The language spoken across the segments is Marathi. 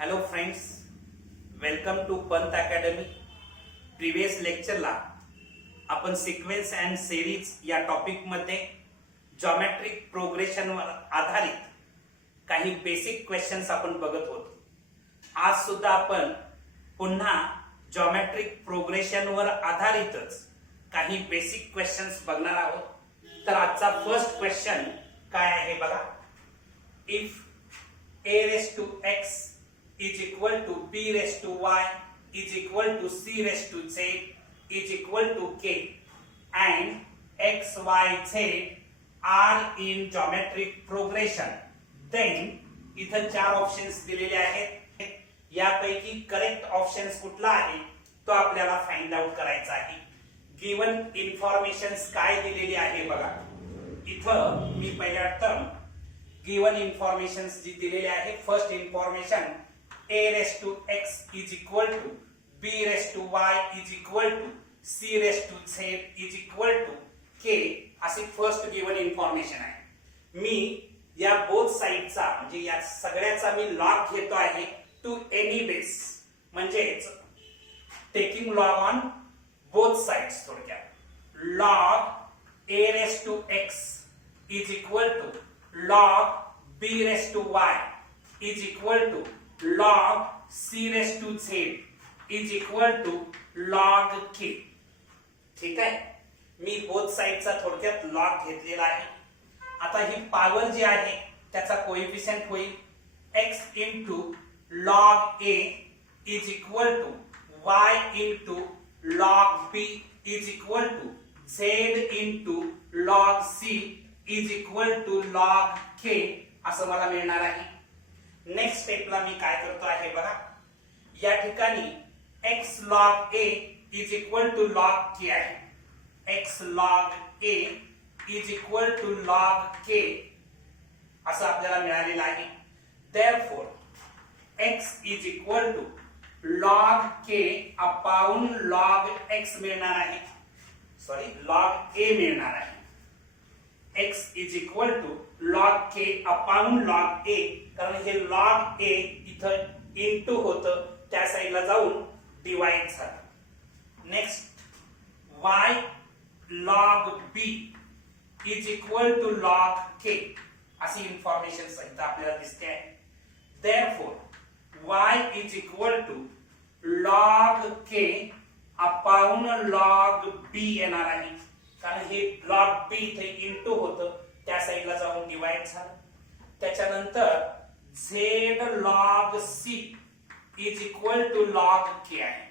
Hello friends, welcome to Pant academy. Previous लेक्चरला आपण सिक्वेन्स अँड सिरीज या टॉपिकमध्ये जॉमेट्रिक प्रोग्रेशनवर आधारित काही बेसिक क्वेश्चन्स आपण बघत होतो. आज सुद्धा आपण पुन्हा जॉमेट्रिक प्रोग्रेशनवर आधारितच काही बेसिक क्वेश्चन्स बघणार आहोत. तर आजचा फर्स्ट क्वेश्चन काय आहे बघा. If a raised to x is equal to b raised to y is equal to c raised to z is equal to k and x, y, z are in geometric progression, then इथं चार ऑप्शन्स दिलेले आहेत. यापैकी करेक्ट ऑप्शन्स कुठला आहे तो आपल्याला फाइंड आउट करायचा आहे. गिवन इन्फॉर्मेशन्स काय दिलेली आहे बघा. इथं मी पहिल्या टर्म गिवन इन्फॉर्मेशन्स जी दिलेली आहे. First information a raised to x is equal to b raised to y is equal to c raised to z is equal to k अशी फर्स्ट गिवन इन्फॉर्मेशन आहे. मी या बोथ साइडचा म्हणजे या सगळ्याचा मी लॉग घेतो आहे टू एनी बेस, म्हणजेच taking log on both sides. थोडक्यात log a raised to x is equal to log b raised to y is equal to log c raised to z is equal to log k. ठीक आहे, मी बोथ साइडचा थोडक्यात लॉग घेतलेला आहे. आता ही पॉवर जी आहे त्याचा कोएफिशिएंट होईल x into log a is equal to y into log b is equal to z into log c is equal to log k असं मला मिळणार आहे. नेक्स्ट स्टेपला मी काय करतो आहे बघा. या ठिकाणी x log a is equal to log k आहे. x log a is equal to log k असं आपल्याला मिळालेलं आहे. therefore x is equal to log k upon log x मिळणार आहे. सॉरी, log a मिळणार आहे. x is equal to log k upon log a, कारण हे log a इथं इनटू होतं, त्या साइडला जाऊन डिवाइड झालं. Next y log b is equal to log k अशी इन्फॉर्मेशन इथं आपल्याला दिसते आहे. therefore y is equal to log k upon log b येणार आहे, कारण हे log b इथे इनटू होतं, त्या साइडला जाऊन डिवाइड झालं. त्याच्यानंतर z log c is equal to log k आहे.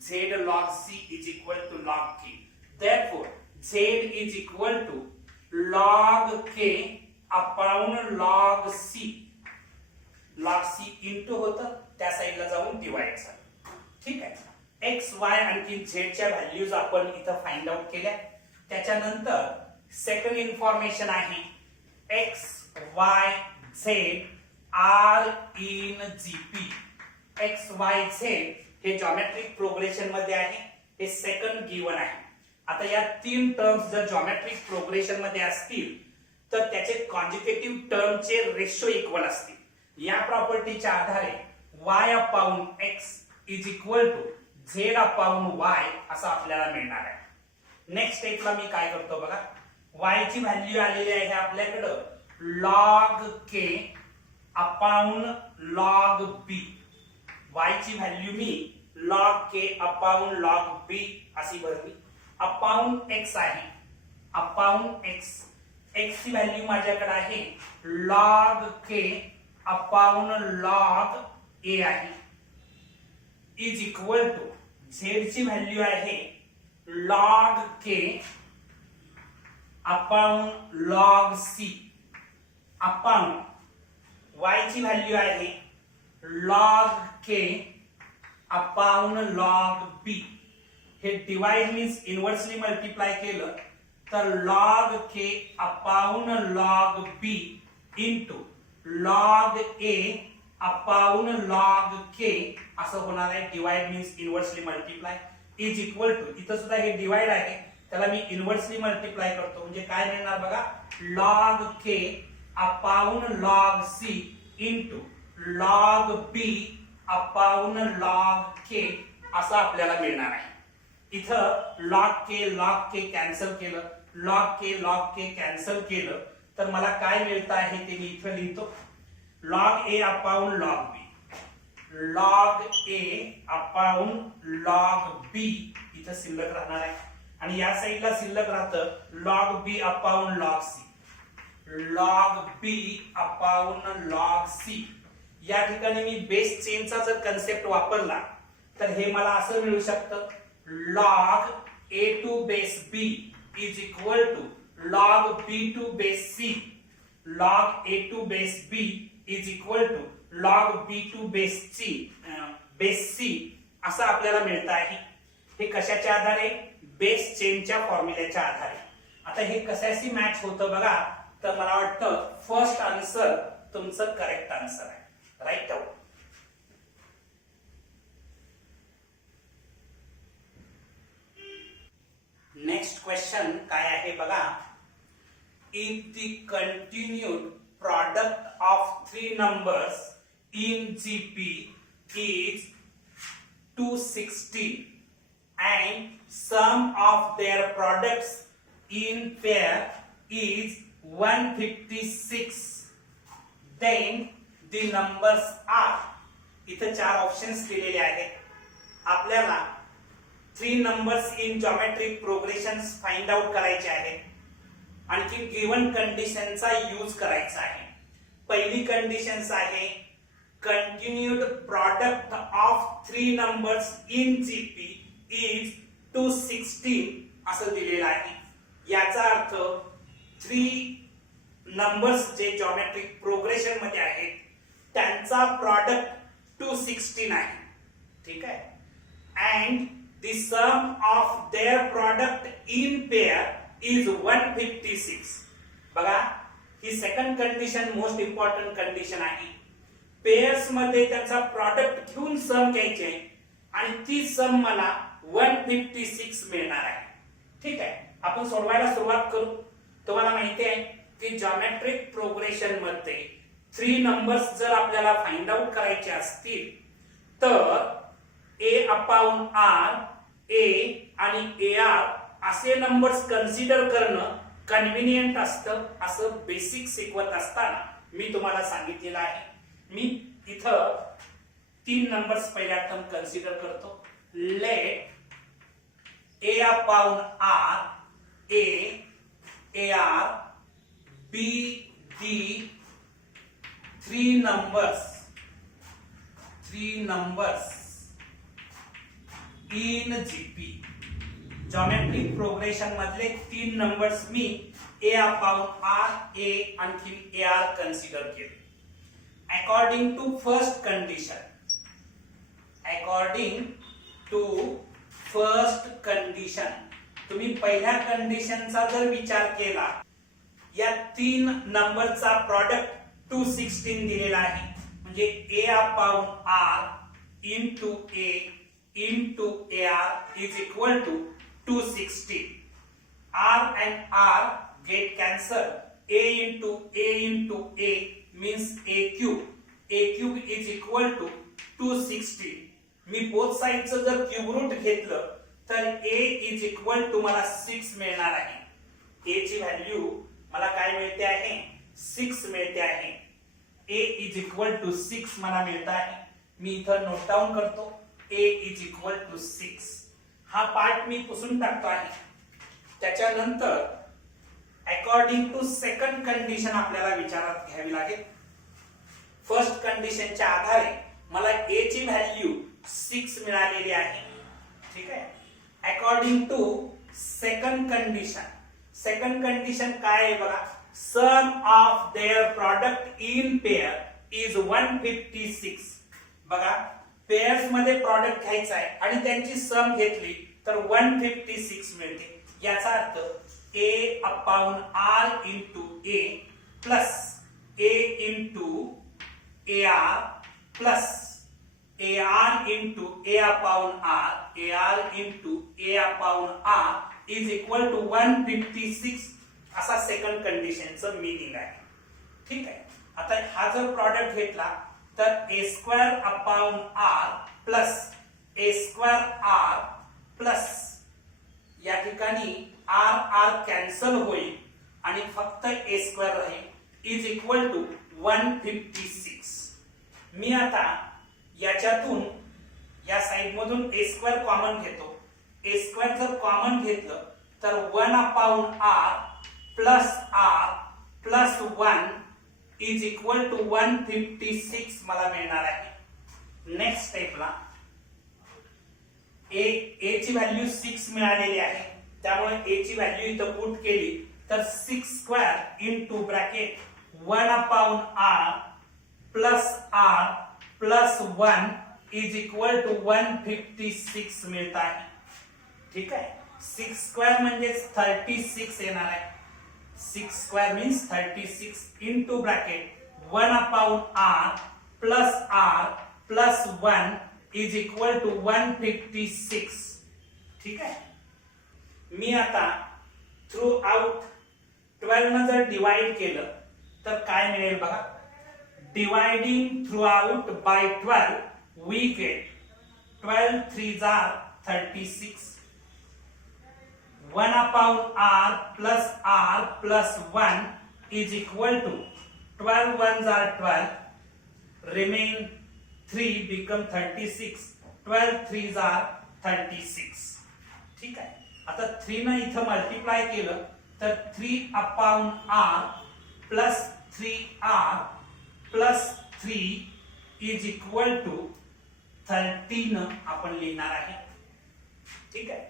z log c is equal to log k. therefore z is equal to log k upon log c. log c into होतं, त्या साइडला जाऊन डिवाइड झालं. ठीक आहे, x y आणखी z च्या व्हॅल्यूज आपण इथं फाइंड आउट केल्या. त्याच्यानंतर सेकंड इन्फॉर्मेशन आहे x y z R in GP. x y z हे जॉमेट्रिक प्रोग्रेशन मध्ये आहे. हे सेकंड गिवन आहे. आता या तीन टर्म्स जर जॉमेट्रिक प्रोग्रेशन मध्ये असतील तर त्याचे कॉन्जुगेटिव्ह टर्मचे रेशो इक्वल असतील. या प्रॉपर्टीच्या आधारे y upon x is equal to z upon y असं आपल्याला मिळणार आहे. नेक्स्ट स्टेपला मी काय करतो बघा. y ची व्हॅल्यू आलेली आहे आपल्याकडं log k upon log b. y ची व्हॅल्यू मी log k upon log b अशी भरली. अपॉन x आहे. अपॉन x ची व्हॅल्यू माझ्याकडे आहे log k upon log a आहे. इज इक्वल टू z ची व्हॅल्यू आहे log k upon log c upon y ची व्हॅल्यू आहे log k upon log b. हे डिवाइड मीन्स इनवर्सली मल्टिप्लाय केलं तर log k upon log b into log a upon log k असं होणार आहे. Divide means inversely multiply is equal to, इथं सुद्धा हे डिवाइड आहे, त्याला मी इनवर्सली मल्टिप्लाय करतो म्हणजे काय मिळणार बघा. log k upon log c into log b upon log k असं आपल्याला मिळणार आहे. इथं लॉग के कॅन्सल केलं, लॉग के कॅन्सल केलं तर मला काय मिळतं आहे ते मी इथं लिहितो. लॉग ए अपॉन लॉग बी, लॉग ए अपॉन लॉग बी इथं शिल्लक राहणार आहे. आणि या साईडला शिल्लक राहतं लॉग बी अपॉन लॉग सी, लॉग बी अपॉन लॉग सी. या ठिकाणी मी बेस चेनचा जर कन्सेप्ट वापरला तर हे मला असं मिळू शकतं log a to base b is equal to log b to base c, log a to base b is equal to log b to base c असं आपल्याला मिळतं आहे. हे कशाच्या आधारे? बेस चेनच्या फॉर्म्युल्याच्या आधारे. आता हे कशाशी मॅच होतं बघा, तर मला वाटतं फर्स्ट आन्सर तुमचं करेक्ट आन्सर आहे. Right out. नेक्स्ट क्वेश्चन काय आहे बघा. If the continued product of three numbers in GP is 216 and sum of their products in pair is 156, then the numbers are. इथे चार ऑप्शन्स दिलेले आहेत. आपल्याला 3 numbers in geometric progressions find out करायचे आहेत. आणखी गिवन कंडिशनचा यूज करायचा आहे. पहिली कंडिशन्स आहे continued product of 3 numbers in GP is 216 असं दिलेलं आहे. याचा अर्थ 3 नंबर्स जे जॉमेट्रिक प्रोग्रेशन मध्ये आहेत त्यांचा प्रॉडक्ट 216 आहे. ठीक आहे. And the sum of their product in pair is 156. बघा ही second condition most important condition आहे. पेयर्स मध्ये त्यांचा प्रॉडक्ट घेऊन सम घ्यायचे आणि ती सम मला 156 मिळणार आहे. ठीक आहे. आपण सोडवायला सुरुवात करू. तुम्हाला माहिती आहे की जॉमेट्रिक प्रोग्रेशन मध्ये 3 नंबर्स जर आपल्याला फाइंड आउट करायचे असतील तर ए अपॉन आर, ए आणि ए आर असे नंबर्स कन्सिडर करणं कन्व्हिनियंट असतं असं बेसिक शिकवत असताना मी तुम्हाला सांगितलेलं आहे. मी इथं 3 नंबर्स पहिल्या टर्म कन्सिडर करतो. Let a upon r, a r b the 3 numbers in GP. Geometric progression मधले 3 नंबर्स मी ए अपॉन आर, ए आणखी ए आर कन्सिडर केले. अकॉर्डिंग टू फर्स्ट कंडिशन, तुम्ही पहिल्या कंडिशनचा जर विचार केला, या 3 नंबरचा प्रॉडक्ट 216 दिलेला आहे. म्हणजे a upon r into a into a r is equal to 260. R and R get cancelled. A into A means A cube. A cube is equal to 260. मी बोथ साइडचं जर क्यूब रूट घेतलं तर A is equal to मला 6 मिळणार आहे. A ची व्हॅल्यू मला काय मिळते आहे? 6 मिळते आहे. A is equal to 6 मला मिळत आहे. मी इथं नोट डाऊन करतो. A is equal to 6. हा पार्ट मी पुसून टाकतो आहे. त्याच्यानंतर अकॉर्डिंग टू सेकंड कंडिशन आपल्याला विचारात घ्यावी लागेल. फर्स्ट कंडिशनच्या आधारे मला ए ची व्हॅल्यू 6 मिळालेली आहे. ठीक आहे. अकॉर्डिंग टू सेकंड कंडिशन काय आहे बघा. Sum of their product in pair is 156. बघा पेयर्स मध्ये प्रॉडक्ट घ्यायचा आहे आणि त्यांची सम घेतली तर 156 मिळते. याचा अर्थ a upon r into a plus a into a r plus a r into a upon r, a r into a upon r is equal to 156 असा सेकंड कंडिशनचं मीनिंग आहे. ठीक आहे. आता हा जर प्रॉडक्ट घेतला तर ए स्क्वेअर अपॉन आर प्लस ए स्क्वेअर आर प्लस या ठिकाणी आर आर कॅन्सल होईल आणि फक्त ए स्क्वेअर राहील इज इक्वल टू 156. मी आता याच्यातून या साइड मधून ए स्क्वेअर कॉमन घेतो. ए स्क्वेअर जर कॉमन घेतलं तर 1 upon r plus 1 is equal to 156 मला मिळणार आहे. नेक्स्ट स्टेपला ए ची व्हॅल्यू 6 मिळालेली आहे, त्यामुळे ए ची व्हॅल्यू इथं पुट केली तर 6 square into bracket 1 upon r plus 1 is equal to 156 मिळत आहे. ठीक आहे. 6 स्क्वेअर म्हणजे 36 येणार आहे. 6 square means 36 into bracket 1 upon r plus 1 is equal to 156. ठीक आहे. मी आता थ्रू आउट 12 न जर डिवाइड केलं तर काय मिळेल बघा. Dividing through out by 12 we get 12 3s are 36. 1 upon r plus 1 is equal to 12 1s are 12, remain 3 become 36. 12 3s are 36. ठीक आहे. आता 3 ने इथं मल्टिप्लाय केलं तर 3 upon r plus 3r plus 3 is equal to 13 आपण लिहिणार आहे. ठीक आहे.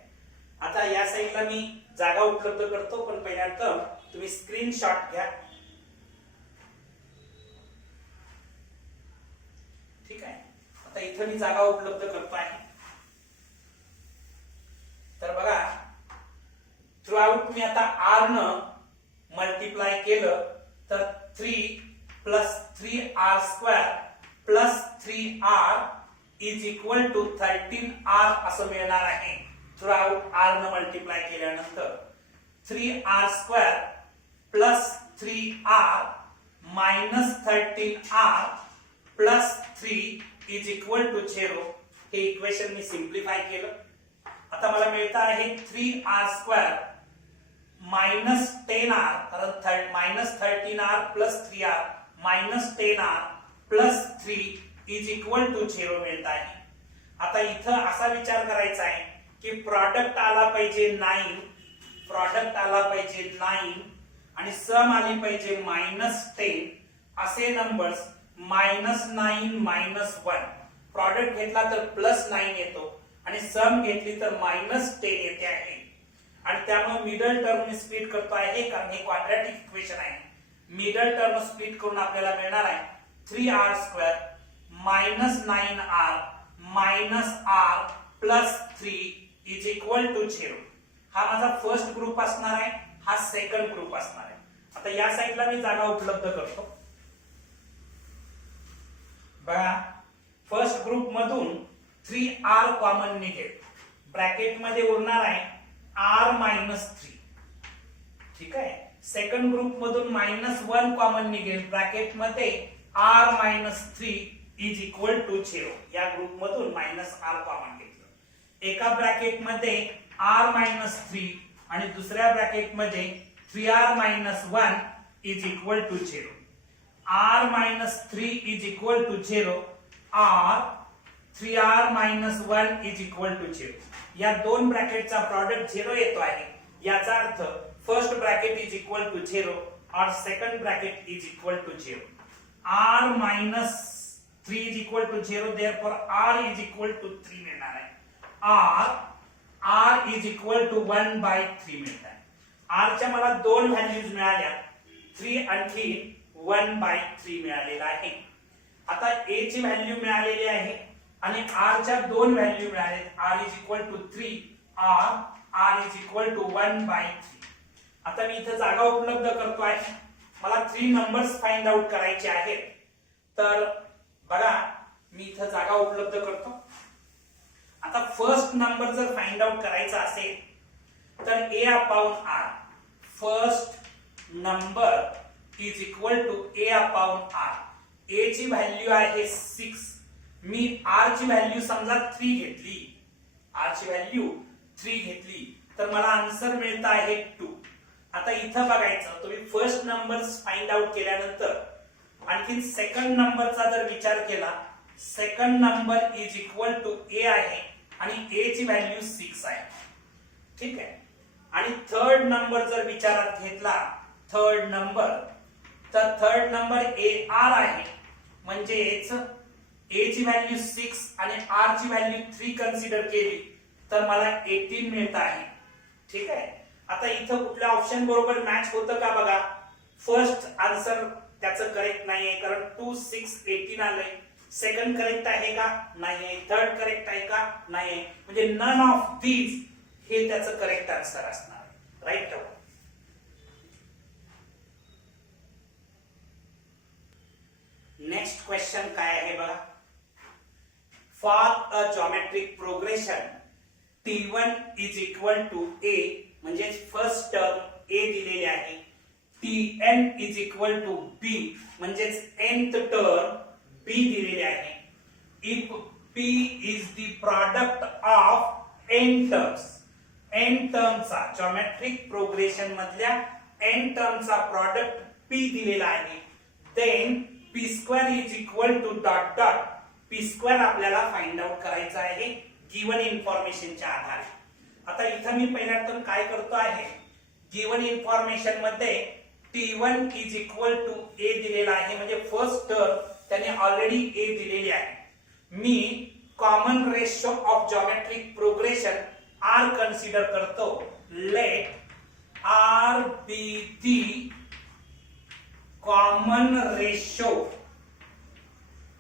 आता या साइडला मी जागा उपलब्ध करतो, पण पहिल्यांदा तुम्ही स्क्रीनशॉट घ्या. ठीक आहे. आता इथं मी जागा उपलब्ध करतो आहे. तर बघा थ्रू आउट मी आता r न मल्टिप्लाय केलं तर 3 plus 3r square plus 3r is equal to 13r असं मिळणार आहे. थ्रू आउट r न मल्टिप्लाय केल्यानंतर 3r square plus 3r minus 13r plus 3 is equal to 0. हे इक्वेशन मी सिंप्लिफाय केलं. आता मला मिळतं आहे 3r स्क्वेअर मायनस 10r, कारण minus 13r plus 3r minus 10r plus 3 is equal to 0 मिळत आहे. आता इथं असा विचार करायचा आहे की प्रॉडक्ट आला पाहिजे 9, प्रॉडक्ट आला पाहिजे 9 आणि सम आली पाहिजे -10. असे नंबर्स -9 -1. प्रॉडक्ट घेतला तर +9 येतो आणि सम घेतली तर -10 येते आहे. आणि त्यामुळे मिडल टर्म मी स्प्लिट करतो आहे, कारण हे क्वाड्रॅटिक इक्वेशन आहे. मिडल टर्म स्प्लिट करून आपल्याला मिळणार आहे 3r square -9r -r plus 3 is equal to 0. हा माझा फर्स्ट ग्रुप असणार आहे, हा सेकंड ग्रुप असणार आहे. आता या साइडला मी जागा उपलब्ध करतो. बघा फर्स्ट ग्रुप मधून 3r कॉमन निघेल, ब्रॅकेट मध्ये उरणार आहे r -3. ठीक आहे. सेकंड ग्रुप मधून -1 कॉमन निघेल, ब्रॅकेट मध्ये r -3 इज इक्वल टू 0. या ग्रुप मधून -r कॉमन घेतलं. एका ब्रॅकेट मध्ये r -3 आणि दुसऱ्या ब्रॅकेट मध्ये 3r -1 is equal to 0. r -3 is equal to 0, r 3r -1 is equal to 0. या दोन ब्रॅकेटचा प्रॉडक्ट 0 येतो आहे. याचा अर्थ first bracket is equal to 0 और second bracket is equal to 0. r -3 is equal to 0, therefore r is equal to 3 मिळणार आहे. r इज इक्वल टू 1/3 मिळत आहे. r च्या मला दोन व्हॅल्यूज मिळाल्या, 3 आणखी 1/3 मिळालेला आहे. आता a ची व्हॅल्यू मिळालेली आहे आणि r च्या दोन व्हॅल्यू मिळाले, r is equal to 3, r is equal to 1/3. आता मी इथे जागा उपलब्ध करतो आहे. मला 3 नंबर्स फाइंड आउट करायचे आहेत. तर बघा मी इथे जागा उपलब्ध करतो. आता फर्स्ट नंबर जर फाइंड आउट करायचा असेल तर a upon r, first number is equal to a upon r. A ची व्हॅल्यू आहे 6, मी आर ची व्हॅल्यू समजा 3 घेतली, आर ची व्हॅल्यू 3 घेतली, तर मला आन्सर मिळत आहे 2. आता इथं बघायचं, तुम्ही फर्स्ट नंबर फाइंड आउट केल्यानंतर आणखी सेकंड नंबरचा जर विचार केला, second number is equal to a आहे आणि ए ची व्हॅल्यू 6 आहे. ठीक आहे. आणि थर्ड नंबर जर विचारात घेतला, थर्ड नंबर, तर थर्ड नंबर ए आर आहे, म्हणजेच ए ची व्हॅल्यू 6 आणि आर ची व्हॅल्यू 3 कन्सिडर केली तर मला 18 मिळत आहे. ठीक आहे. आता इथं कुठल्या ऑप्शन बरोबर मॅच होतं का बघा. फर्स्ट आन्सर त्याचं करेक्ट नाहीये, कारण 2 6 18 आलंय. सेकंड करेक्ट आहे का, नाहीये. थर्ड करेक्ट आहे का, नाहीये. म्हणजे नन ऑफ दीज हे त्याचं करेक्ट आन्सर असणार. राईट. नेक्स्ट क्वेश्चन काय आहे बघा. For a geometric progression T1 is equal to A, म्हणजे फर्स्ट टर्म A दिलेली आहे. Tn is equal to B, म्हणजे nth टर्म B दिलेली आहे. If P is the product of n terms, n टर्मचा जॉमेट्रिक प्रोग्रेशन मधल्या n टर्मचा प्रॉडक्ट P दिलेला आहे, then p² is equal to dot dot p² आपल्याला फाइंड आउट करायचा आहे गिवन इन्फॉर्मेशनच्या आधारे. आता इथं मी पहिल्यांदा काय करतो आहे, गिवन इन्फॉर्मेशन मध्ये T1 is equal to A दिलेला आहे, म्हणजे फर्स्ट टर्म त्याने ऑलरेडी A दिलेली आहे. मी common ratio of geometric progression R consider करतो. Let R be the common ratio,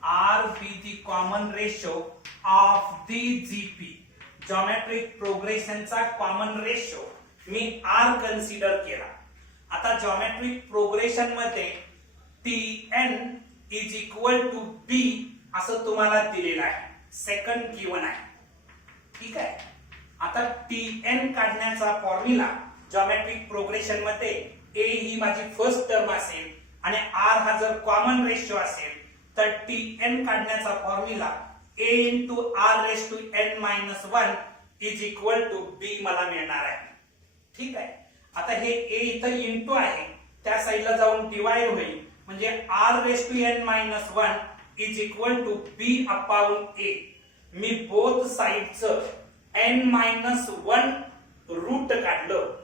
R be the common ratio of the GP, geometric प्रोग्रेशनचा कॉमन रेशो मी R कन्सिडर केला. आता जॉमेट्रिक प्रोग्रेशन मध्ये Tn is equal to B असं तुम्हाला दिलेलं आहे, सेकंड गिवन आहे. ठीक आहे. आता Tn काढण्याचा फॉर्म्युला जॉमेट्रिक प्रोग्रेशन मध्ये A ही माझी फर्स्ट टर्म असेल आणि R हा जर कॉमन रेशो असेल तर Tn काढण्याचा formula A into R raised to n minus 1 is equal to B मला मिळणार आहे. ठीक आहे. आता हे A इथं इंटू आहे, त्या साईडला जाऊन डिवाइड होईल, म्हणजे R raised to n minus 1 is equal to B upon A. मी बोथ साइडचं n minus 1 रूट काढलं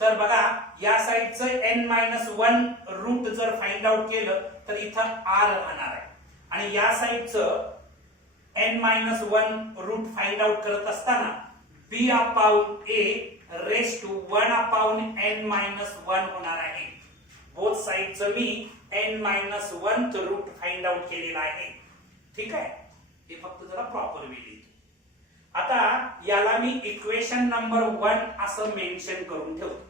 तर बघा या साइडचं n minus 1 रूट जर फाइंड आउट केलं तर इथं R राहणार आहे, आणि या साइडचं n minus 1 root find out करत असताना B upon A raised to 1 upon n minus 1 होणार आहे. बोथ साइडचं मी n minus 1 root find out केलेला आहे. ठीक आहे. हे फक्त जरा प्रॉपर वे लिहितो. आता याला मी इक्वेशन नंबर 1 असं मेन्शन करून ठेवतो,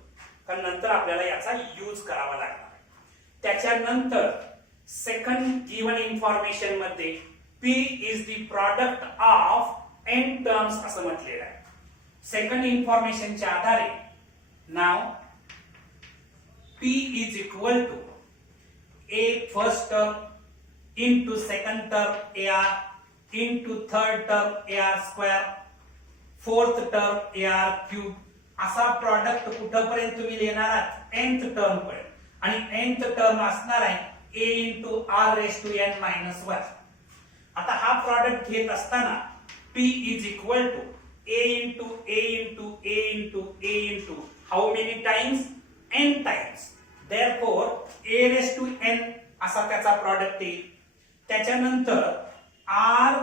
कारण नंतर आपल्याला याचा यूज करावा लागणार. त्याच्यानंतर सेकंड गिवन इन्फॉर्मेशन मध्ये P is the product of n terms असं म्हटलेलं आहे. सेकंड इन्फॉर्मेशनच्या आधारे नाव P is equal to A first term into second term AR into third term AR square, fourth term AR cube, असा प्रॉडक्ट कुठपर्यंत तुम्ही लिहिणार आहात, nth टर्म पर्यंत, आणि nth टर्म असणार आहे A into R raised to n minus 1. आता हा प्रॉडक्ट घेत असताना P is equal to A into A into A into A into how many times, n times. Therefore A raised to n असा त्याचा प्रॉडक्ट येईल. त्याच्यानंतर R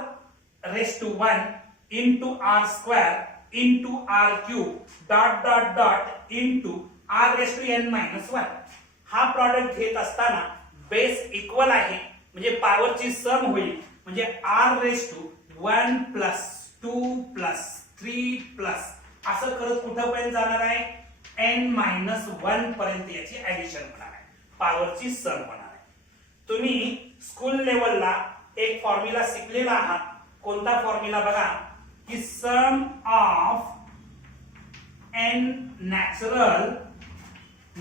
raised to 1 into R square into R cube dot dot dot into R raised to n minus 1. हा प्रॉडक्ट घेत असताना बेस इक्वल आहे, म्हणजे पॉवरची सम होईल, म्हणजे R raised to 1 plus 2 plus 3 plus असं करत कुठपर्यंत जाणार आहे, n minus 1 पर्यंत याची ऍडिशन होणार आहे, पॉवरची सम होणार आहे. तुम्ही स्कूल लेवलला एक फॉर्म्युला शिकलेला आहात. कोणता फॉर्म्युला बघा, की sum of n natural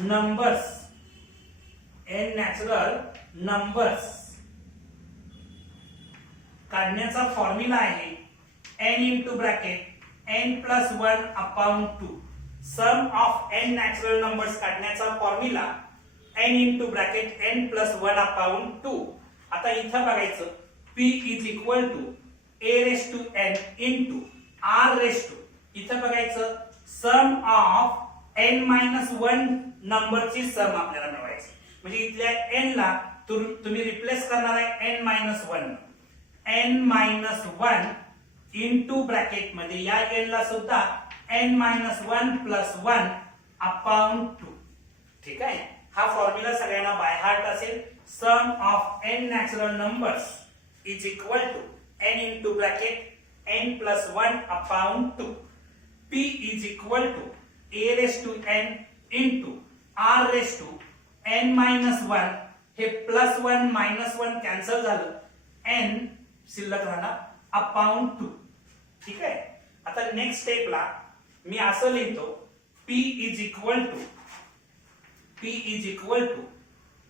numbers काढण्याचा फॉर्म्युला आहे n into bracket n plus 1 upon 2. Sum of n natural numbers काढण्याचा formula n into bracket n plus 1 upon 2. आता इथं बघायचं p is equal to a raise to n into r raise to, इथं बघायचं सम ऑफ n मायनस 1 नंबरची सम आपल्याला मिळवायची. म्हणजे इथल्या n ला तुम्ही रिप्लेस करणार आहे n minus 1, n minus 1 into bracket मध्ये या n ला सुद्धा n मायनस 1 प्लस 1 अपॉन 2. ठीक आहे, हा फॉर्म्युला सगळ्यांना बाय हार्ट असेल. Sum of n natural numbers is equal to n into bracket n plus 1 upon 2. p is equal to a raise to n into r raise to n minus 1. हे प्लस 1 मायनस 1 कॅन्सल झालं, n शिल्लक राहणार अपॉन 2. ठीक आहे, आता नेक्स्ट स्टेपला मी असं लिहितो p is equal to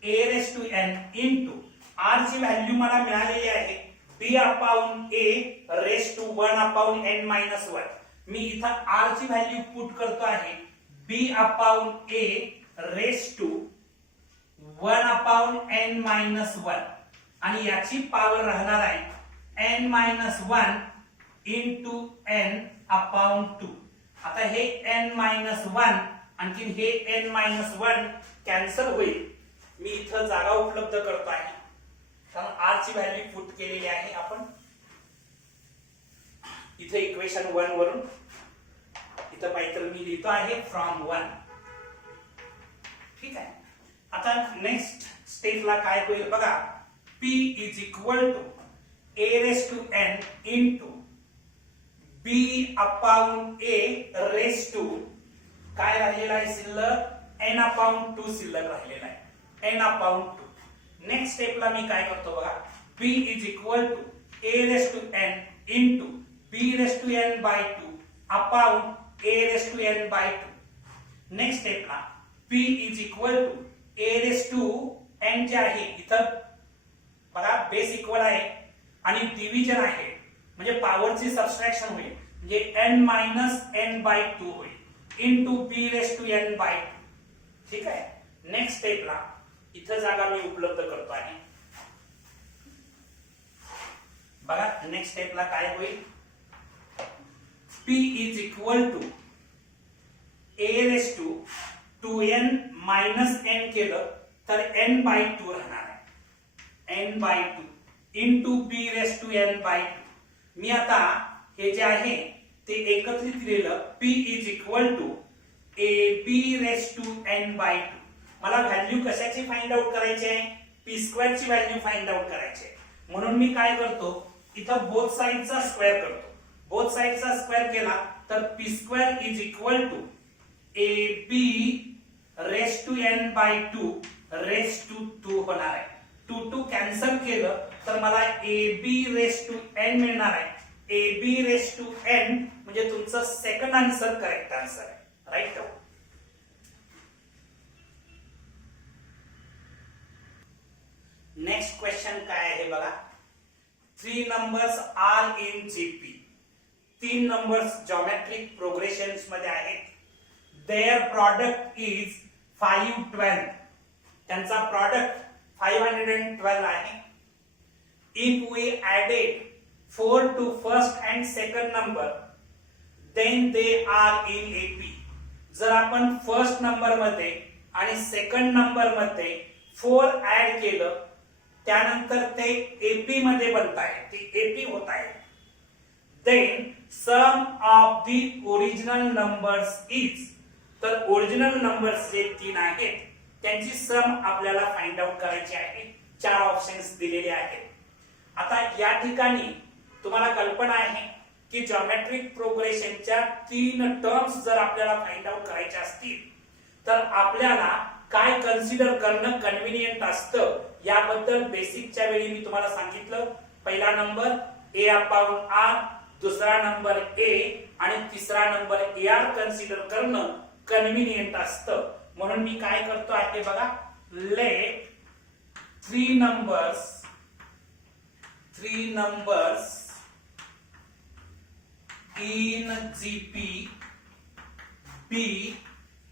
a raise to n into r ची व्हॅल्यू मला मिळालेली आहे b upon a raise to 1 upon n minus 1. मी इथं r ची व्हॅल्यू पुट करतो आहे b upon a raise to 1 upon n minus 1 आणि याची पॉवर राहणार आहे n minus 1 into n upon 2. आता हे n मायनस 1 आणखी हे n मायनस 1 कॅन्सल होईल. मी इथं जागा उपलब्ध करतो आहे कारण r ची व्हॅल्यू पुट केलेली आहे आपण इथे इक्वेशन 1 वरून. इथं पाहिजे मी लिहितो आहे फ्रॉम 1. ठीक आहे, आता नेक्स्ट स्टेपला काय होईल बघा. p is equal to a raise to n into b upon a raise to काय राहिलेला आहे शिल्लक n अपॉन 2 शिल्लक राहिलेला आहे n अपॉन 2. नेक्स्ट स्टेपला मी काय करतो बघा. p is equal to a raise to n into b raise to n by 2 upon a raise to n by 2. Next स्टेपला p is equal to a raise to n जे आहे इथं बघा बेस इक्वल आहे आणि डिव्हिजन आहे म्हणजे पॉवरची सबट्रॅक्शन होईल म्हणजे n मायनस n बाय 2 होईल into b raise to n by 2. ठीक आहे, नेक्स्ट स्टेपला इथं जागा मी उपलब्ध करतो आहे बघा. नेक्स्ट स्टेपला काय होईल p is equal to a raise to 2n minus n केलं तर n बाय 2 राहणार आहे n by 2 into b raise to n by 2. मी आता हे जे आहे ते एकत्रित लिहिलं p is equal to ab raise to n by 2. मला व्हॅल्यू कशाची फाइंड आउट करायची आहे p स्क्वेअर ची व्हॅल्यू फाइंड आउट करायची आहे. म्हणून मी काय करतो इथं बोथ साइडचा स्क्वेअर करतो. बोथ साइडचा स्क्वेअर केला तर p square is equal to ab raise to n by 2 raise to 2 होणार आहे. 2 कॅन्सल केलं तर मला ab रेस टू n मिळणार आहे. ab रेस टू n म्हणजे तुमचं सेकंड आन्सर करेक्ट आन्सर आहे. राईट. नेक्स्ट क्वेश्चन काय आहे बघा. 3 numbers are in GP. 3 numbers geometric progressions मध्ये आहेत. Their product is 512. त्यांचा प्रॉडक्ट 512 आहे. If we added 4 to first and second number then they are in AP. जर आपण फर्स्ट नंबर मध्ये आणि सेकंड नंबर मध्ये 4 ऍड केलं त्यानंतर ते एपी मध्ये बनत आहे, ते एपी होत आहे. Then sum of the original numbers is. तर ओरिजिनल नंबर्स जे 3 आहेत त्यांची सम आपल्याला फाइंड आउट करायची आहे. 4 ऑप्शन्स दिलेले आहेत. आता या ठिकाणी तुम्हाला कल्पना आहे की जॉमेट्रिक प्रोग्रेशनच्या 3 टर्म्स जर आपल्याला फाइंड आउट करायच्या असतील तर आपल्याला काय कन्सिडर करणं कन्व्हिनियंट असतं याबद्दल बेसिकच्या वेळी मी तुम्हाला सांगितलं. पहिला नंबर a अपॉन r, दुसरा नंबर a आणि तिसरा नंबर ar कन्सिडर करणं कन्व्हिनियंट असतं. म्हणून मी काय करतो आहे बघा. Let 3 3 numbers in GP B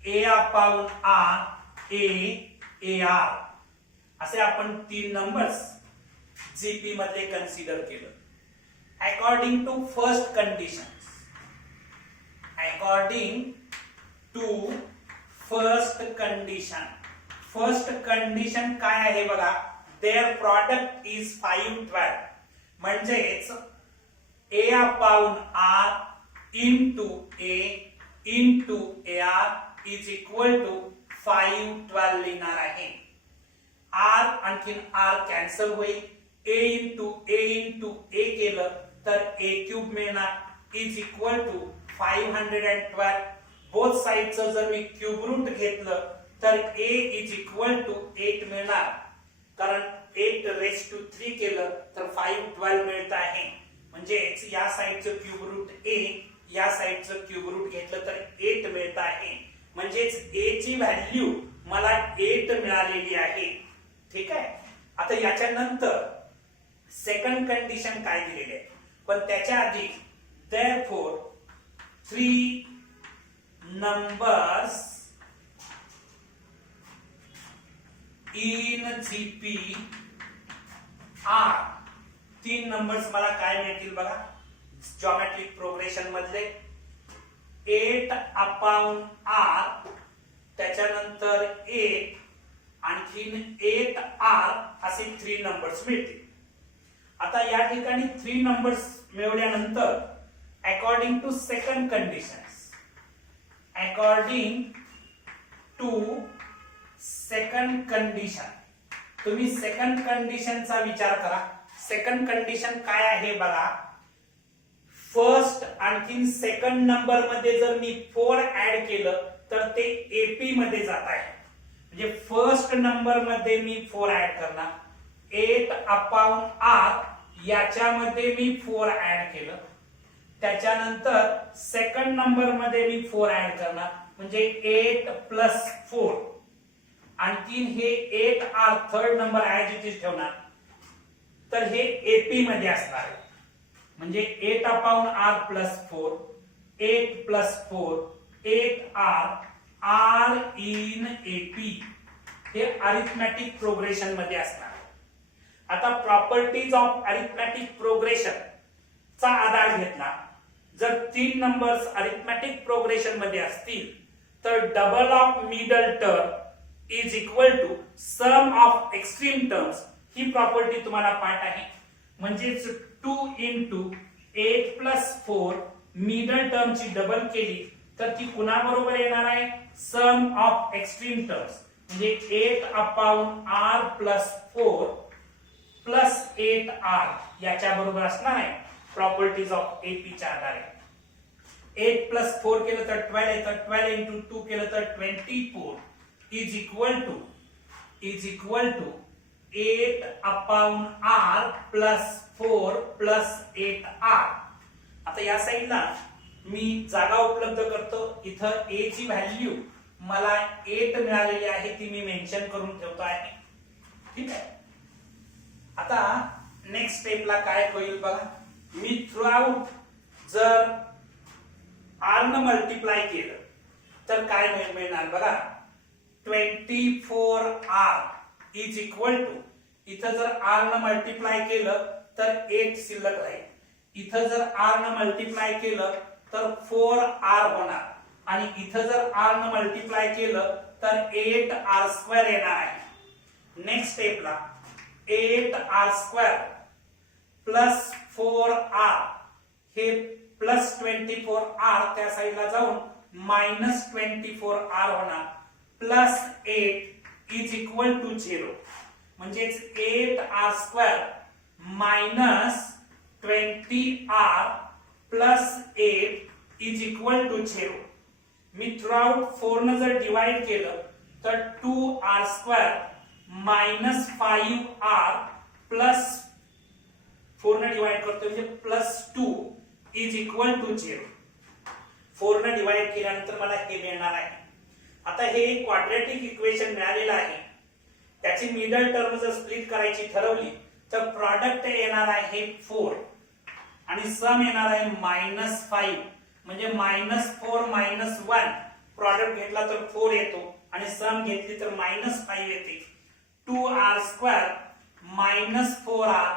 A upon R A AR असे आपण 3 नंबर्स जीपी मध्ये कन्सिडर केलं. According to first condition, first condition काय आहे बघा, देअर प्रॉडक्ट इज 512 म्हणजेच A upon R into A into AR is equal to 512 लिहिणार आहे. R आणखीन R कॅन्सल होईल. A into A केलं तर A क्यूब मिळणार इज इक्वल टू 512. बोथ साइडचं जर मी क्यूब रूट घेतलं तर A इज इक्वल टू 8 मिळणार, कारण 8 रेज टू 3 केलं तर 512 मिळत आहे. म्हणजेच या साइडचं क्यूब रूट A, या साइडचं क्यूब रूट घेतलं तर 8 मिळत आहे. म्हणजेच A ची व्हॅल्यू मला 8 मिळालेली आहे. ठीक आहे. आता याच्या नंतर सेकंड कंडिशन काय दिलेली आहे, पण त्याच्या आधी therefore 3 numbers in GP are, 3 numbers मला काय मिळतील बघा जॉमेट्रिक प्रोग्रेशन मधले. 8 upon R, त्याच्यानंतर 8 आणखीन 8R असे 3 नंबर्स मिळतील. आता या ठिकाणी 3 नंबर्स मिळवल्यानंतर अकॉर्डिंग टू सेकंड कंडिशन, तुम्ही सेकंड कंडिशनचा विचार करा. सेकंड कंडिशन काय आहे बघा, फर्स्ट आणखीन सेकंड नंबर मध्ये जर मी 4 ऍड केलं तर ते एपी मध्ये जात आहे. म्हणजे फर्स्ट नंबर मध्ये मी 4 ऍड करणार, 8 upon R याच्यामध्ये मी 4 ऍड केलं. त्याच्यानंतर सेकंड नंबर मध्ये मी 4 ऍड करणार, म्हणजे 8 प्लस 4. आणखीन हे 8R third number as it is ठेवणार, तर हे एपी मध्ये असणार आहे. म्हणजे 8 upon R plus 4, 8 plus 4, 8R R in AP, हे अरिथमॅटिक प्रोग्रेशन मध्ये असणार. आता प्रॉपर्टीज ऑफ अरिथमॅटिक प्रोग्रेशन चा आधार घेतला. जर 3 नंबर्स अरिथमॅटिक प्रोग्रेशन मध्ये असतील तर double of middle term is equal to sum of extreme terms, ही प्रॉपर्टी तुम्हाला पाठ आहे. म्हणजेच 2 into 8 plus 4 मिडल टर्मची डबल केली तर ती कुणाबरोबर येणार आहे, सम ऑफ एक्स्ट्रीम टर्म्स. म्हणजे 8 upon R plus 4 plus 8R याच्या बरोबर असणार आहे प्रॉपर्टीज ऑफ एपी च्या आधारे. 8 प्लस 4 केलं तर 12 येतं, 12 into 2 केलं तर 24 is equal to 8 upon R plus 4 plus 8R. आता या साईडला मी जागा उपलब्ध करतो. इथं A ची व्हॅल्यू मला 8 मिळालेली आहे, ती मी मेन्शन करून ठेवतो आहे. ठीक आहे. आता नेक्स्ट स्टेपला काय होईल बघा, मी थ्रू आउट जर R न मल्टिप्लाय केलं तर काय मिळणार बघा, 24R इज इक्वल टू, इथं जर R न मल्टिप्लाय केलं तर 8 शिल्लक राहील. इथं जर R न मल्टिप्लाय केलं तर 4R होणार, आणि इथं जर R न मल्टिप्लाय केलं तर 8R² येणार आहे. नेक्स्ट स्टेपला 8R² प्लस 4R, हे प्लस 24R त्या साईडला जाऊन मायनस 24R होणार, प्लस 8 इज इक्वल टू 0. म्हणजेच 8R² minus 20R plus 8 is equal to 0. मी थ्रू आउट 4 न जर डिवाइड केलं तर 2R² मायनस 5R प्लस 4 न डिवाइड करतो म्हणजे प्लस 2 इज इक्वल टू 0. 4 न डिवाइड केल्यानंतर मला हे मिळणार आहे. आता हे क्वाड्रॅटिक इक्वेशन मिळालेलं आहे, त्याची मिडल टर्म जर स्प्लिट करायची ठरवली तर प्रॉडक्ट येणार आहे 4 आणि सम येणार आहे -5 म्हणजे -4 -1 प्रॉडक्ट घेतला तर 4 येतो आणि सम घेतली तर -5 येते. 2r² -4r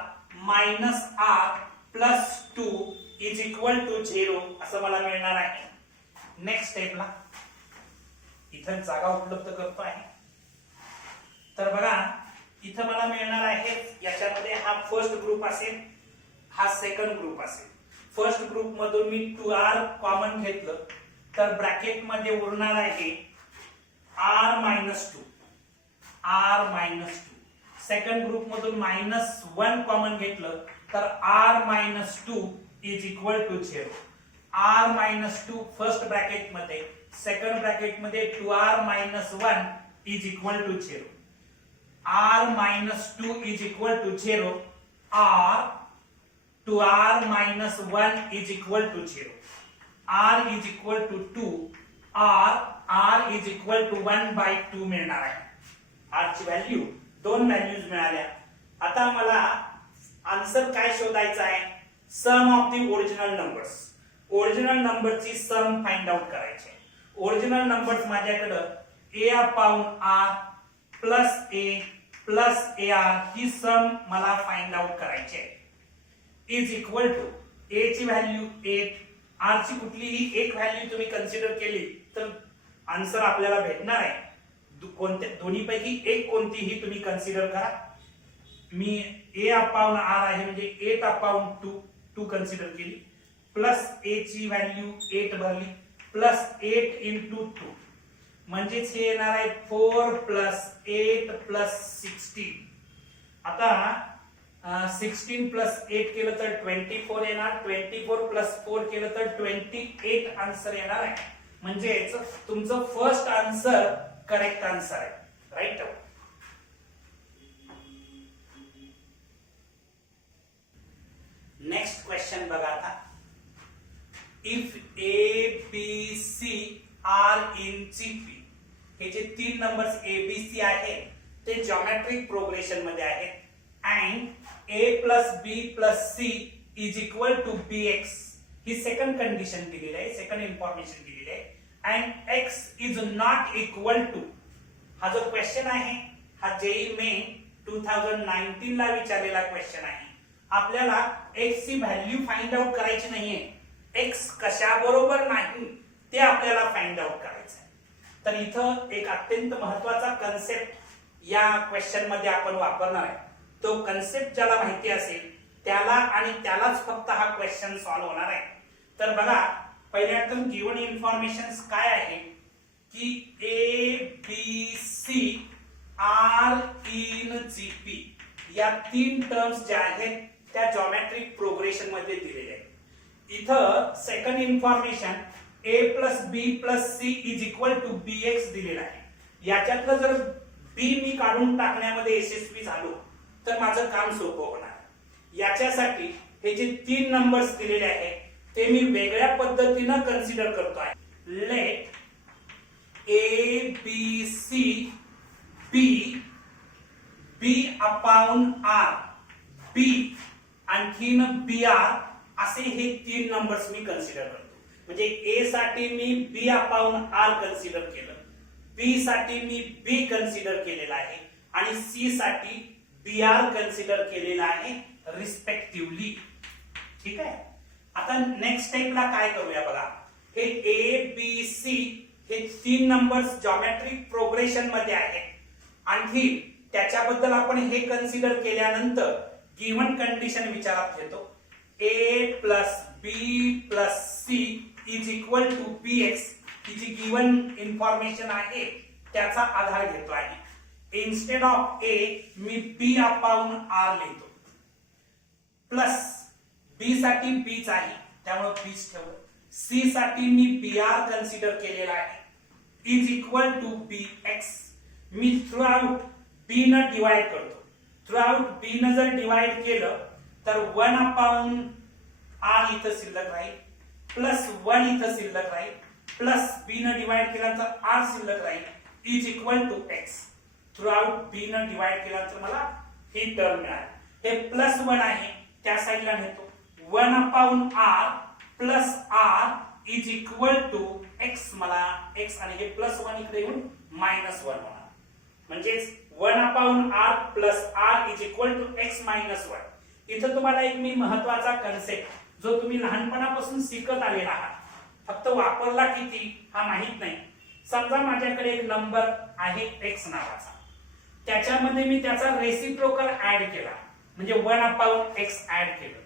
-r plus 2 is equal to 0 असं मला मिळणार आहे. नेक्स्ट स्टेपला इथं जागा उपलब्ध करतो आहे. तर बघा इथं मला मिळणार आहे याच्यामध्ये हा फर्स्ट ग्रुप असेल, हा सेकंड ग्रुप असेल. फर्स्ट ग्रुप मधून मी 2r कॉमन घेतलं तर ब्रॅकेट मध्ये उरणार आहे r-2 r-2. सेकंड ग्रुप मधून -1 कॉमन घेतलं तर r-2 is equal to 0. r-2 first bracket मध्ये, सेकंड ब्रॅकेट मध्ये 2r-1 is equal to 0. r-2 is equal to 0, r to r-1 is equal to 0, r is equal to 2, r is equal to 1/2 मिळणार आहे. r ची व्हॅल्यू, दोन व्हॅल्यूज मिळाल्या. आता मला आन्सर काय शोधायचा आहे? Sum of the original numbers. Original नंबरची सम फाइंड आउट करायची. ओरिजिनल नंबर्स माझ्याकडे a/r plus a plus ar ही सम मला फाइंड आउट करायची आहे. इज इक्वल टू a ची व्हॅल्यू 8, r ची कुठलीही एक व्हॅल्यू तुम्ही कन्सिडर केली तर आन्सर आपल्याला भेटणार आहे. कोणत्या दोन्हीपैकी एक कोणतीही तुम्ही कन्सिडर करा. मी a/r आहे म्हणजे 8/2 कन्सिडर केली, प्लस a ची व्हॅल्यू 8 भरली, प्लस 8 into 2 म्हणजेच हे येणार आहे 4 प्लस 8 प्लस 16. आता 16 प्लस 8 केलं तर 24 येणार, 24 प्लस 4 केलं तर 28 आन्सर येणार आहे. म्हणजेच तुमचं फर्स्ट आन्सर करेक्ट आन्सर आहे. राईट. नेक्स्ट क्वेश्चन बघा आता. If A B C are in GP, हे जे तीन नंबर्स ABC आहेत ते जॉमेट्रिक प्रोग्रेशन मध्ये आहेत. And A plus B plus C is equal to BX, ही सेकंड कंडिशन दिलेली आहे, सेकंड इन्फॉर्मेशन दिलेली आहे. And X is not equal to, हा जो क्वेश्चन आहे हा JEE मेन 2019 ला विचारलेला क्वेश्चन आहे. आपल्याला X ची व्हॅल्यू फाइंड आउट करायची नाहीये, X कशा बरोबर नाही ते आपल्याला फाइंड आउट करायचं आहे. तर इथं एक अत्यंत महत्वाचा कन्सेप्ट या क्वेश्चन मध्ये आपण वापरणार आहे. तो कन्सेप्ट ज्याला माहिती असेल त्याला आणि त्यालाच फक्त हा क्वेश्चन सॉल्व्ह होणार आहे. तर बघा पहिल्यातून गिवन इन्फॉर्मेशन काय आहे की A B C R in GP या तीन टर्म्स ज्या आहेत त्या जॉमेट्रिक प्रोग्रेशन मध्ये दिलेल्या आहेत. इथं second information A plus B plus C is equal to BX दिलेला आहे. याच्यातलं जर B मी काढून टाकण्यामध्ये यशस्वी झालो तर माझं काम सोपं होणार. याच्यासाठी हे जे तीन नंबर्स दिलेले आहेत ते मी वेगळ्या पद्धतीने कन्सिडर करतो आहे. Let A B C B/R B आणखीन BR असे हे तीन नंबर्स मी कन्सिडर करतो. म्हणजे A साठी मी B/R कन्सिडर केलं, B साठी मी B कन्सिडर केलेला आहे आणि C साठी BR कन्सिडर केलेला आहे रिस्पेक्टिव्हली. ठीक आहे. आता नेक्स्ट स्टेपला काय करूया बघा. हे A B C हे तीन नंबर्स जॉमेट्रिक प्रोग्रेशन मध्ये आहेत. आणखी त्याच्याबद्दल आपण हे कन्सिडर केल्यानंतर गिवन कंडिशन विचारात घेतो. A plus B plus C is equal to BX ही जी गिवन इन्फॉर्मेशन आहे त्याचा आधार घेतो आहे. Instead of A me B/R लिहितो, प्लस B साठी Bच आहे त्यामुळे Bच ठेवलं. C साठी मी BR कन्सिडर केलेला आहे इज इक्वल टू BX. मी थ्रू आउट B न डिवाइड करतो. थ्रू आउट B न जर डिवाइड केलं तर 1/R इथं शिल्लक राहील, प्लस 1 इथं शिल्लक राहील, प्लस B न डिवाइड केला तर R शिल्लक राहील is equal to X. Throughout B न डिवाइड केला तर मला ही टर्म मिळाली. हे +1 आहे त्या साईडला नेतो 1/r plus r is equal to x. मला x आणि हे +1 इकडे येऊन -1 होणार. म्हणजेच 1/r plus r is equal to x -1. इथं तुम्हाला एक मी महत्वाचा कन्सेप्ट जो तुम्ही लहानपणापासून शिकत आलेला आहात, फक्त वापरला किती हा माहित नाही. समजा माझ्याकडे एक नंबर आहे x नावाचा, त्याच्यामध्ये मी त्याचा रेसिप्रोकल ऍड केला म्हणजे 1/x ऍड केलं.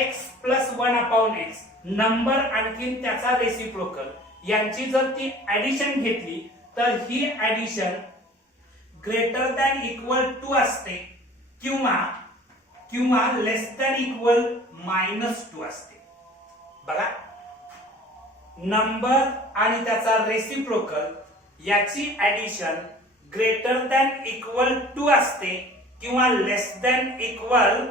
x प्लस 1/x नंबर आणखी त्याचा रेसिप्रोकल यांची जर ती ऍडिशन घेतली तर ही addition greater than equal to असते किंवा लेस दॅन इक्वल -2 असते. बघा, नंबर आणि त्याचा रेसिप्रोकल याची addition greater than equal to असते किंवा लेस दॅन इक्वल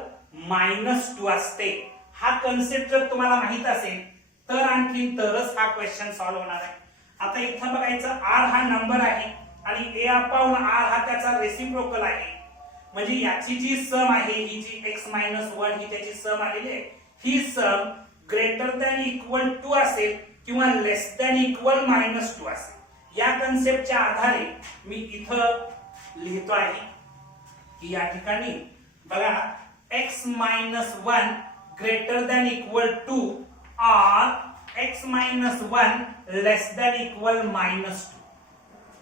-2 असते. हा कन्सेप्ट जर तुम्हाला माहित असेल तर आणखी तरच हा क्वेश्चन सॉल्व्ह होणार आहे. आता इथं बघायचं r हा नंबर आहे आणि a/r हा त्याचा रेसिप्रोकल आहे. म्हणजे याची जी सम आहे ही जी x -1 ही त्याची सम आलेली आहे, ही sum greater than equal to असेल किंवा लेस दॅन इक्वल -2 असेल. या कन्सेप्टच्या आधारे मी इथं लिहितो आहे की या ठिकाणी बघा x -1 greater than equal to or x -1 less than equal -2.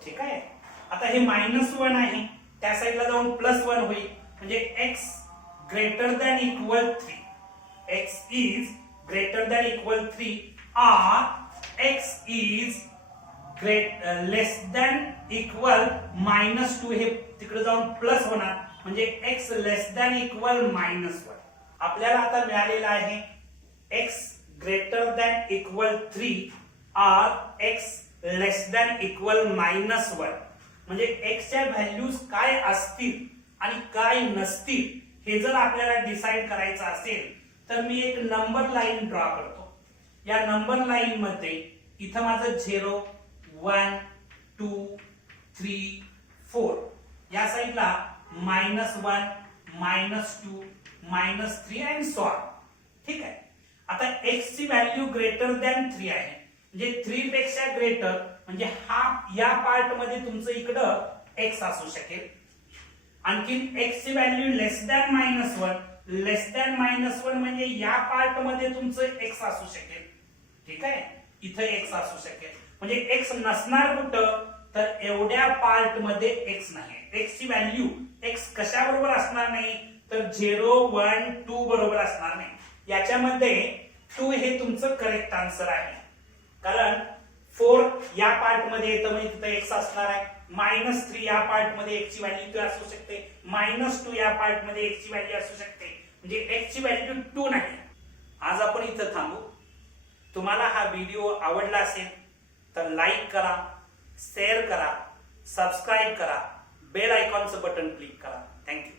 ठीक आहे. आता हे -1 आहे त्या साईडला जाऊन +1 होईल म्हणजे x greater than equal 3. x is greater than equal 3 or x is less than equal -2. हे तिकडे जाऊन प्लस होणार म्हणजे x लेस दॅन इक्वल -1. आपल्याला आता मिळालेला आहे x greater than equal 3 or x less than equal -1. म्हणजे x च्या व्हॅल्यूज काय असतील आणि काय नसतील हे जर आपल्याला डिसाइड करायचं असेल तर मी एक नंबर लाईन ड्रॉ करतो. या नंबर लाईन मध्ये इथं माझं 0 1 2 3 4 या साईडला -1 -2 -3 अँड सो ऑन. ठीक आहे. आता x ची व्हॅल्यू ग्रेटर दॅन 3 आहे म्हणजे 3 पेक्षा ग्रेटर म्हणजे हा या पार्ट मध्ये तुमचं इकडं x असू शकेल. आणखी x ची व्हॅल्यू लेस दॅन -1 लेस दॅन -1 म्हणजे या पार्ट मध्ये तुमचं x असू शकेल. ठीक आहे. इथं x असू शकेल म्हणजे x नसणार कुठं तर एवढ्या पार्ट मध्ये x नाही. x ची व्हॅल्यू x कशा बरोबर असणार नाही तर 0 1 2 बरोबर असणार नाही. याच्यामध्ये 2 हे तुमचं करेक्ट आन्सर आहे कारण 4 या पार्ट मध्ये येतं म्हणजे तिथे x असणार आहे. -3 या पार्ट मध्ये x ची व्हॅल्यू असू शकते. -2 या पार्ट मध्ये x ची व्हॅल्यू असू शकते म्हणजे x ची व्हॅल्यू 2 नाही. आज आपण इथं थांबू. तुम्हाला हा व्हिडिओ आवडला असेल तर लाईक करा, शेअर करा, सबस्क्राईब करा, बेल आयकॉनचं बटन क्लिक करा. थँक्यू.